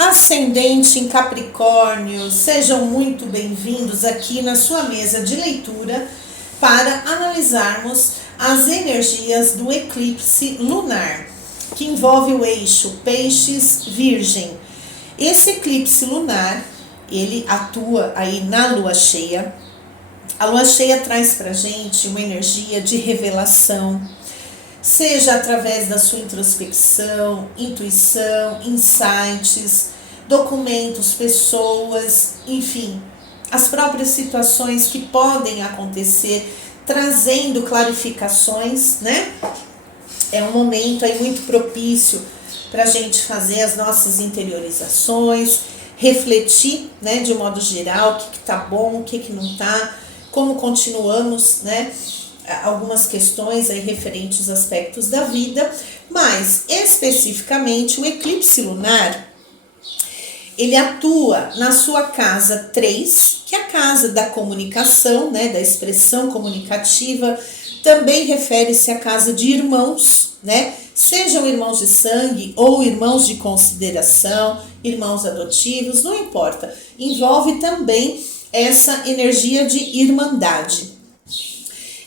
Ascendente em Capricórnio, sejam muito bem-vindos aqui na sua mesa de leitura para analisarmos as energias do eclipse lunar, que envolve o eixo Peixes-Virgem. Esse eclipse lunar, ele atua aí na lua cheia. A lua cheia traz pra gente uma energia de revelação, seja através da sua introspecção, intuição, insights, documentos, pessoas, enfim, as próprias situações que podem acontecer, trazendo clarificações, né? É um momento aí muito propício para a gente fazer as nossas interiorizações, refletir, né, de um modo geral, o que tá bom, o que não tá, como continuamos, né? Algumas questões aí referentes aos aspectos da vida, mas especificamente o eclipse lunar, ele atua na sua casa 3, que é a casa da comunicação, né, da expressão comunicativa, também refere-se à casa de irmãos, né, sejam irmãos de sangue ou irmãos de consideração, irmãos adotivos, não importa, envolve também essa energia de irmandade.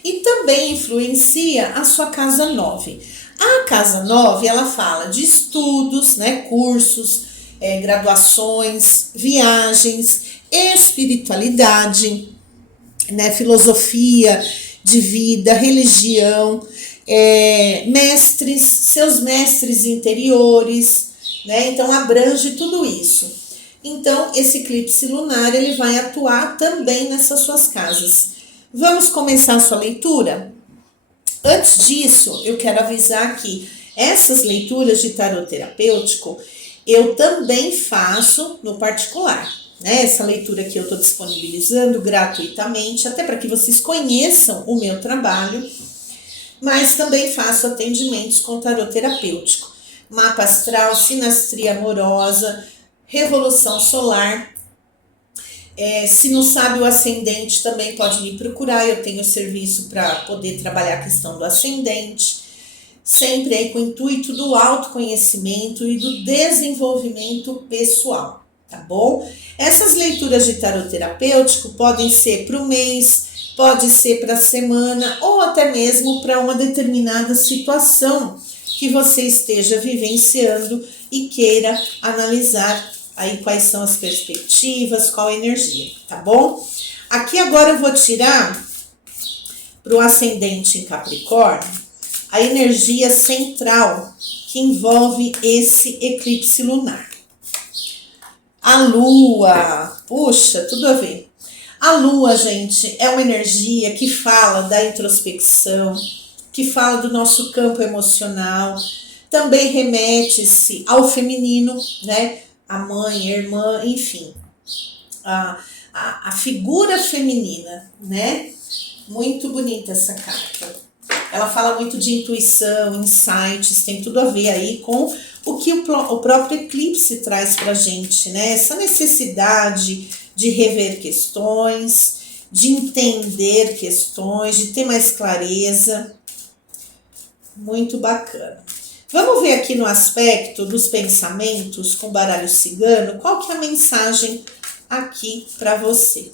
E também influencia a sua casa 9. A casa 9, ela fala de estudos, né, cursos, graduações, viagens, espiritualidade, né, filosofia de vida, religião, mestres, seus mestres interiores, né, então abrange tudo isso. Então, esse eclipse lunar, ele vai atuar também nessas suas casas. Vamos começar a sua leitura? Antes disso, eu quero avisar que essas leituras de tarot terapêutico eu também faço no particular, né? Essa leitura que eu estou disponibilizando gratuitamente, até para que vocês conheçam o meu trabalho, mas também faço atendimentos com tarot terapêutico, mapa astral, sinastria amorosa, revolução solar. Se não sabe o ascendente, também pode me procurar, eu tenho serviço para poder trabalhar a questão do ascendente, sempre aí com o intuito do autoconhecimento e do desenvolvimento pessoal, tá bom? Essas leituras de tarot terapêutico podem ser para o mês, pode ser para a semana ou até mesmo para uma determinada situação que você esteja vivenciando e queira analisar aí quais são as perspectivas, qual a energia, tá bom? Aqui agora eu vou tirar para o ascendente em Capricórnio a energia central que envolve esse eclipse lunar. A lua, puxa, tudo a ver. A lua, gente, é uma energia que fala da introspecção, que fala do nosso campo emocional, também remete-se ao feminino, né? A mãe, a irmã, enfim, a figura feminina, né? Muito bonita essa carta. Ela fala muito de intuição, insights, tem tudo a ver aí com o que o próprio eclipse traz pra gente, né? Essa necessidade de rever questões, de entender questões, de ter mais clareza. Muito bacana. Vamos ver aqui no aspecto dos pensamentos com baralho cigano, qual que é a mensagem aqui para você.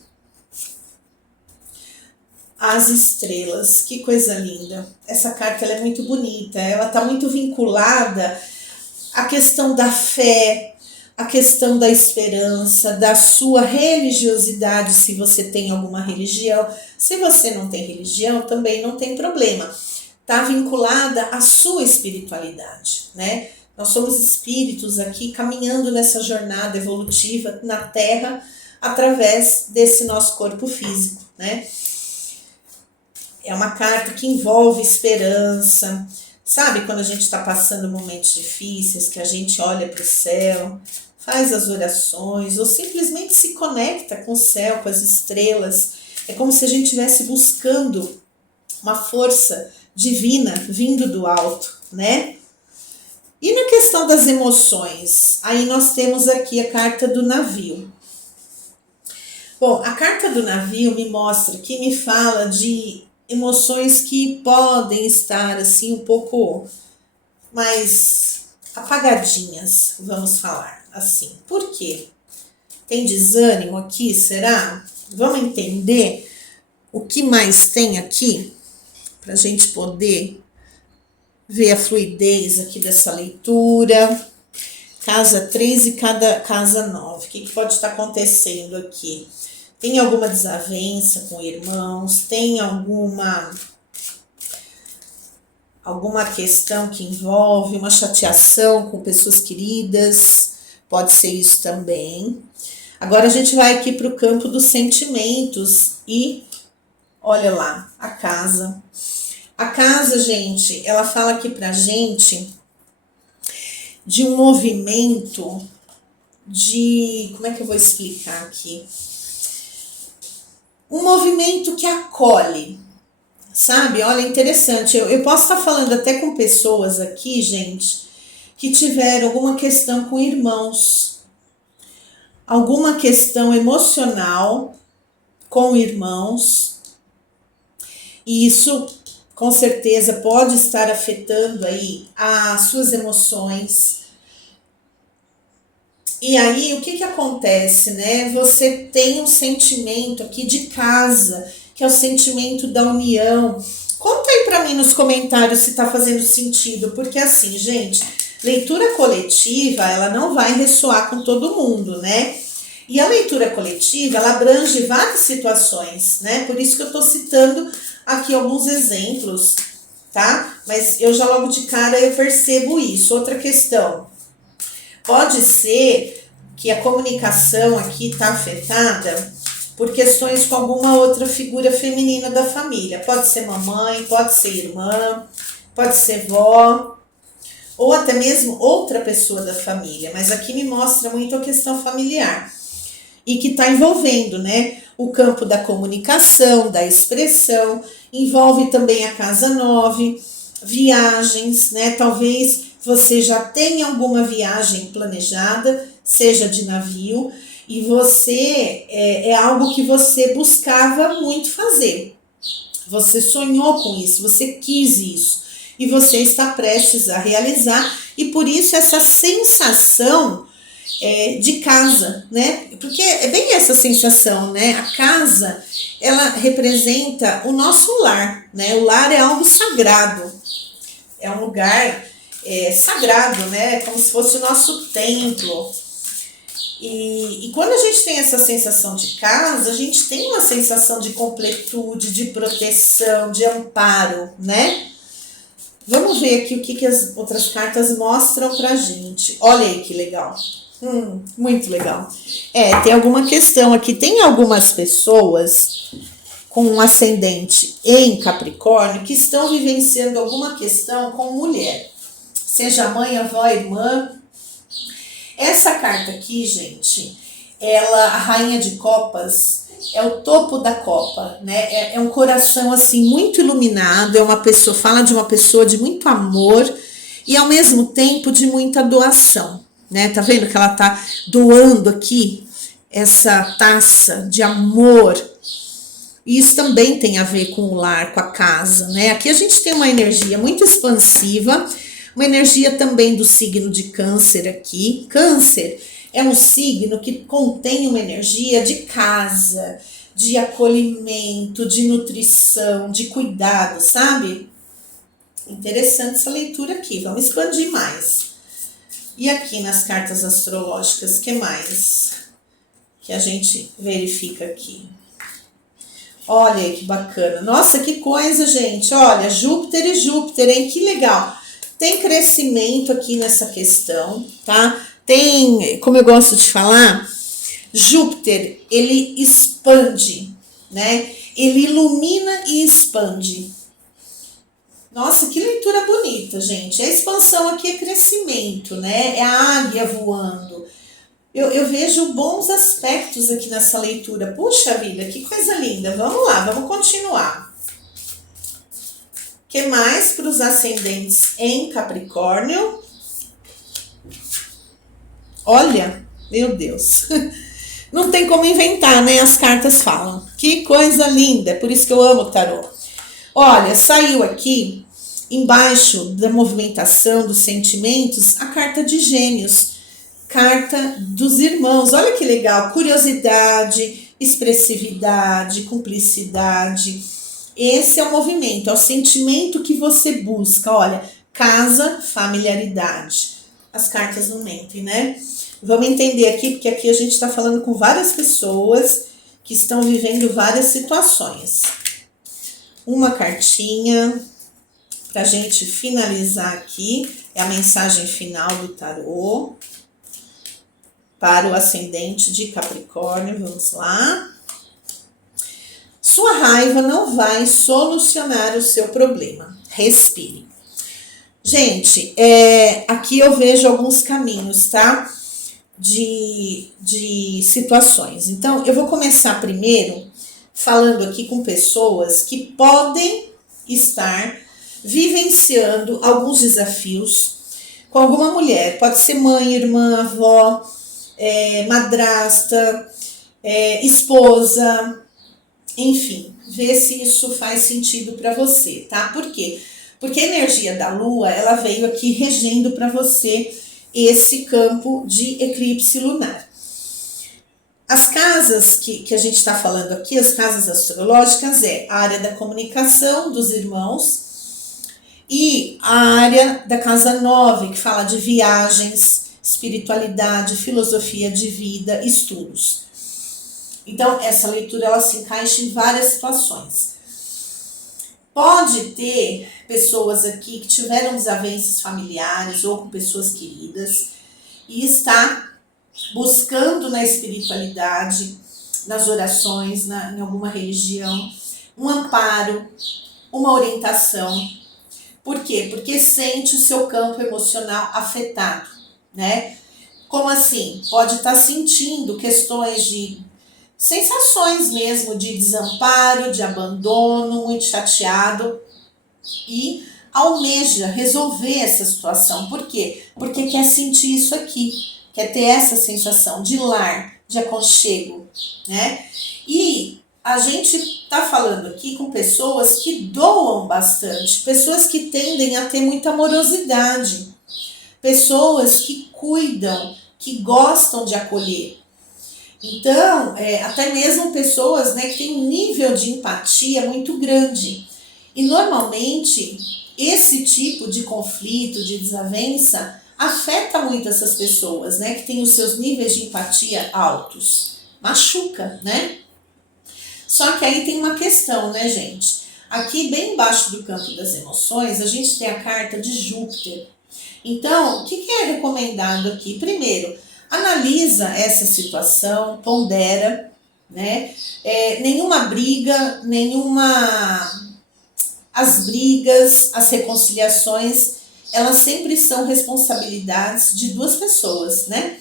As estrelas, que coisa linda. Essa carta ela é muito bonita, ela está muito vinculada à questão da fé, à questão da esperança, da sua religiosidade, se você tem alguma religião. Se você não tem religião, também não tem problema. Está vinculada à sua espiritualidade, né? Nós somos espíritos aqui caminhando nessa jornada evolutiva na Terra através desse nosso corpo físico, né? É uma carta que envolve esperança, sabe? Quando a gente está passando momentos difíceis, que a gente olha para o céu, faz as orações ou simplesmente se conecta com o céu, com as estrelas. É como se a gente estivesse buscando uma força divina vindo do alto, né? E na questão das emoções, aí nós temos aqui a carta do navio. Bom, a carta do navio me mostra que me fala de emoções que podem estar assim um pouco mais apagadinhas, vamos falar. assim. Por quê? Tem desânimo aqui, será? Vamos entender o que mais tem aqui para a gente poder ver a fluidez aqui dessa leitura. Casa 3 e casa 9. O que pode estar acontecendo aqui? Tem alguma desavença com irmãos? Tem alguma questão que envolve uma chateação com pessoas queridas? Pode ser isso também. Agora a gente vai aqui para o campo dos sentimentos e olha lá, a casa. A casa, gente, ela fala aqui pra gente de um movimento de... Como é que eu vou explicar aqui? Um movimento que acolhe, sabe? Olha, interessante. Eu posso estar falando até com pessoas aqui, gente, que tiveram alguma questão com irmãos, alguma questão emocional com irmãos, e isso com certeza pode estar afetando aí as suas emoções. E aí, o que acontece, né? Você tem um sentimento aqui de casa, que é o sentimento da união. Conta aí pra mim nos comentários se tá fazendo sentido, porque assim, gente, leitura coletiva, ela não vai ressoar com todo mundo, né? E a leitura coletiva, ela abrange várias situações, né? Por isso que eu tô citando aqui alguns exemplos, tá? Mas eu já logo de cara eu percebo isso. Outra questão. Pode ser que a comunicação aqui está afetada por questões com alguma outra figura feminina da família. Pode ser mamãe, pode ser irmã, pode ser vó, ou até mesmo outra pessoa da família. Mas aqui me mostra muito a questão familiar. E que está envolvendo, né? O campo da comunicação, da expressão, envolve também a casa 9, viagens, né? Talvez você já tenha alguma viagem planejada, seja de navio, e você é algo que você buscava muito fazer. Você sonhou com isso, você quis isso, e você está prestes a realizar, e por isso essa sensação de casa, né? Porque é bem essa sensação, né? A casa, ela representa o nosso lar, né? O lar é algo sagrado, é um lugar sagrado, né? Como se fosse o nosso templo. E quando a gente tem essa sensação de casa, a gente tem uma sensação de completude, de proteção, de amparo, né? Vamos ver aqui o que as outras cartas mostram pra gente. Olha aí que legal. Muito legal. Tem alguma questão aqui. Tem algumas pessoas com um ascendente em Capricórnio que estão vivenciando alguma questão com mulher. Seja mãe, avó, irmã. Essa carta aqui, gente, a Rainha de Copas, é o topo da copa, né? É um coração, assim, muito iluminado, fala de uma pessoa de muito amor e, ao mesmo tempo, de muita doação, né? Tá vendo que ela tá doando aqui essa taça de amor? E isso também tem a ver com o lar, com a casa, né? Aqui a gente tem uma energia muito expansiva, uma energia também do signo de Câncer aqui. Câncer é um signo que contém uma energia de casa, de acolhimento, de nutrição, de cuidado, sabe? Interessante essa leitura aqui, vamos expandir mais. E aqui nas cartas astrológicas, que mais que a gente verifica aqui? Olha aí que bacana. Nossa, que coisa, gente. Olha, Júpiter e Júpiter, hein? Que legal. Tem crescimento aqui nessa questão, tá? Tem, como eu gosto de falar, Júpiter, ele expande, né? Ele ilumina e expande. Nossa, que leitura bonita, gente. A expansão aqui é crescimento, né? É a águia voando. Eu vejo bons aspectos aqui nessa leitura. Puxa vida, que coisa linda. Vamos lá, vamos continuar. O que mais para os ascendentes em Capricórnio? Olha, meu Deus. Não tem como inventar, né? As cartas falam. Que coisa linda. Por isso que eu amo o tarô. Olha, saiu aqui, embaixo da movimentação dos sentimentos, a carta de Gêmeos. carta dos irmãos. Olha que legal, curiosidade, expressividade, cumplicidade. Esse é o movimento, é o sentimento que você busca. Olha, casa, familiaridade. As cartas não mentem, né? Vamos entender aqui, porque aqui a gente está falando com várias pessoas que estão vivendo várias situações. Uma cartinha para a gente finalizar aqui, é a mensagem final do tarô para o ascendente de Capricórnio. Vamos lá. Sua raiva não vai solucionar o seu problema. Respire. Gente, aqui eu vejo alguns caminhos, tá? De situações. Então, eu vou começar primeiro falando aqui com pessoas que podem estar vivenciando alguns desafios com alguma mulher. Pode ser mãe, irmã, avó, madrasta, esposa, enfim, ver se isso faz sentido para você, tá? Por quê? Porque a energia da Lua, ela veio aqui regendo para você esse campo de eclipse lunar. As casas que a gente está falando aqui, as casas astrológicas, é a área da comunicação dos irmãos e a área da casa 9, que fala de viagens, espiritualidade, filosofia de vida, estudos. Então, essa leitura ela se encaixa em várias situações. Pode ter pessoas aqui que tiveram desavenças familiares ou com pessoas queridas e está buscando na espiritualidade, nas orações, em alguma religião, um amparo, uma orientação. Por quê? Porque sente o seu campo emocional afetado, né? Como assim? Pode estar sentindo questões de sensações mesmo de desamparo, de abandono, muito chateado e almeja resolver essa situação. Por quê? Porque quer sentir isso aqui, quer ter essa sensação de lar, de aconchego, né? E a gente está falando aqui com pessoas que doam bastante, pessoas que tendem a ter muita amorosidade, pessoas que cuidam, que gostam de acolher. Então, até mesmo pessoas, né, que têm um nível de empatia muito grande. E normalmente, esse tipo de conflito, de desavença, afeta muito essas pessoas, né, que têm os seus níveis de empatia altos. Machuca, né? Só que aí tem uma questão, né, gente? Aqui, bem embaixo do campo das emoções, a gente tem a carta de Júpiter. Então, o que é recomendado aqui? Primeiro, analisa essa situação, pondera, né? Nenhuma briga, as brigas, as reconciliações, elas sempre são responsabilidades de duas pessoas, né?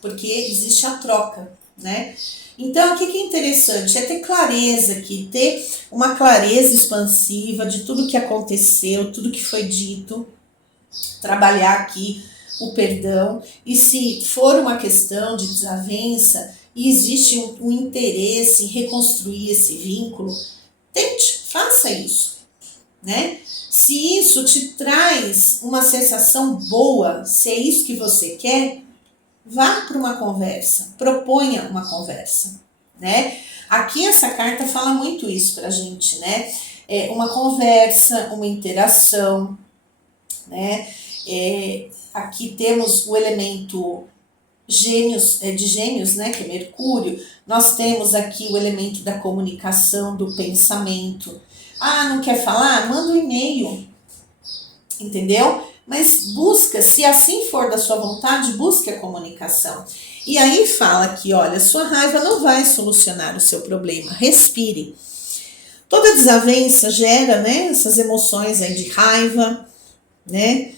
Porque existe a troca, né? Então, o que é interessante? É ter clareza aqui, ter uma clareza expansiva de tudo que aconteceu, tudo que foi dito, trabalhar aqui o perdão, e se for uma questão de desavença e existe um interesse em reconstruir esse vínculo, tente, faça isso, né? Se isso te traz uma sensação boa, se é isso que você quer, vá para uma conversa, proponha uma conversa, né? Aqui essa carta fala muito isso pra gente, né? Uma conversa, uma interação, né? Aqui temos o elemento de Gêmeos, né, que é Mercúrio. Nós temos aqui o elemento da comunicação, do pensamento. Ah, não quer falar? Manda um e-mail, entendeu? Mas busca, se assim for da sua vontade, busque a comunicação. E aí fala aqui, olha, sua raiva não vai solucionar o seu problema. Respire. Toda desavença gera, né, essas emoções aí de raiva, né?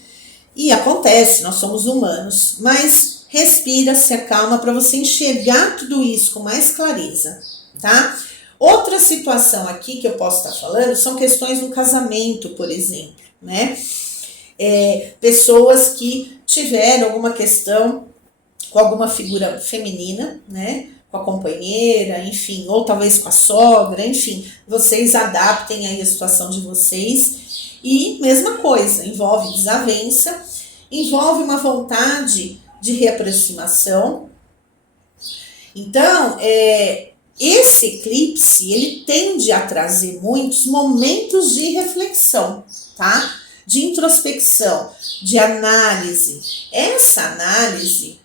E acontece, nós somos humanos, mas respira, se acalma para você enxergar tudo isso com mais clareza, tá? Outra situação aqui que eu posso estar falando são questões no casamento, por exemplo, né? Pessoas que tiveram alguma questão com alguma figura feminina, né? Com a companheira, enfim, ou talvez com a sogra, enfim, vocês adaptem aí a situação de vocês. E mesma coisa, envolve desavença, envolve uma vontade de reaproximação. Então, esse eclipse, ele tende a trazer muitos momentos de reflexão, tá? De introspecção, de análise. Essa análise,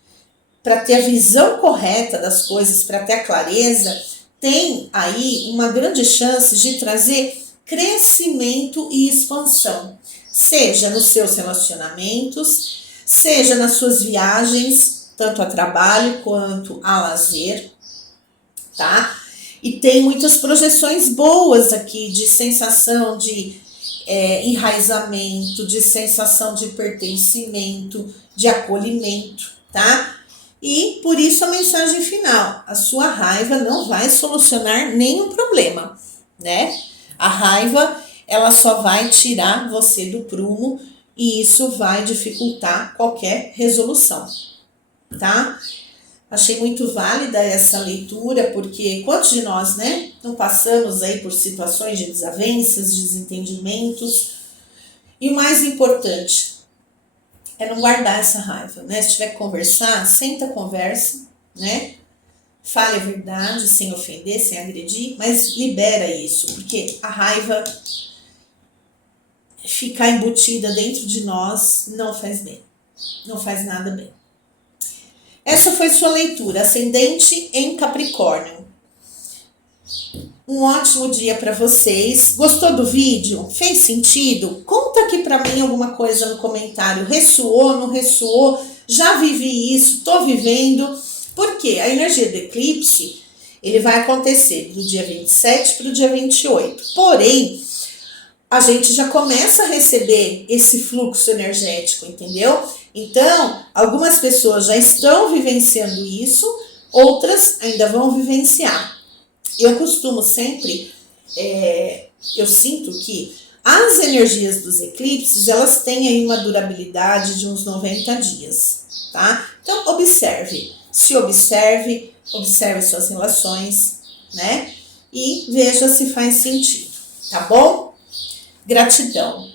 para ter a visão correta das coisas, para ter a clareza, tem aí uma grande chance de trazer crescimento e expansão, seja nos seus relacionamentos, seja nas suas viagens, tanto a trabalho quanto a lazer, tá? E tem muitas projeções boas aqui de sensação de enraizamento, de sensação de pertencimento, de acolhimento, tá? E por isso a mensagem final: a sua raiva não vai solucionar nenhum problema, né? A raiva, ela só vai tirar você do prumo e isso vai dificultar qualquer resolução, tá? Achei muito válida essa leitura, porque quantos de nós, né, não passamos aí por situações de desavenças, desentendimentos, e o mais importante é não guardar essa raiva, né? Se tiver que conversar, senta, conversa, né? Fale a verdade, sem ofender, sem agredir, mas libera isso, porque a raiva ficar embutida dentro de nós não faz bem, não faz nada bem. Essa foi sua leitura, ascendente em Capricórnio. Um ótimo dia para vocês. Gostou do vídeo? Fez sentido? Conta aqui para mim alguma coisa no comentário. Ressoou, não ressoou? Já vivi isso, tô vivendo. Porque a energia do eclipse, ele vai acontecer do dia 27 para o dia 28. Porém, a gente já começa a receber esse fluxo energético, entendeu? Então, algumas pessoas já estão vivenciando isso, outras ainda vão vivenciar. Eu costumo sempre, eu sinto que as energias dos eclipses, elas têm aí uma durabilidade de uns 90 dias, tá? Então, observe, observe suas relações, né? E veja se faz sentido, tá bom? Gratidão.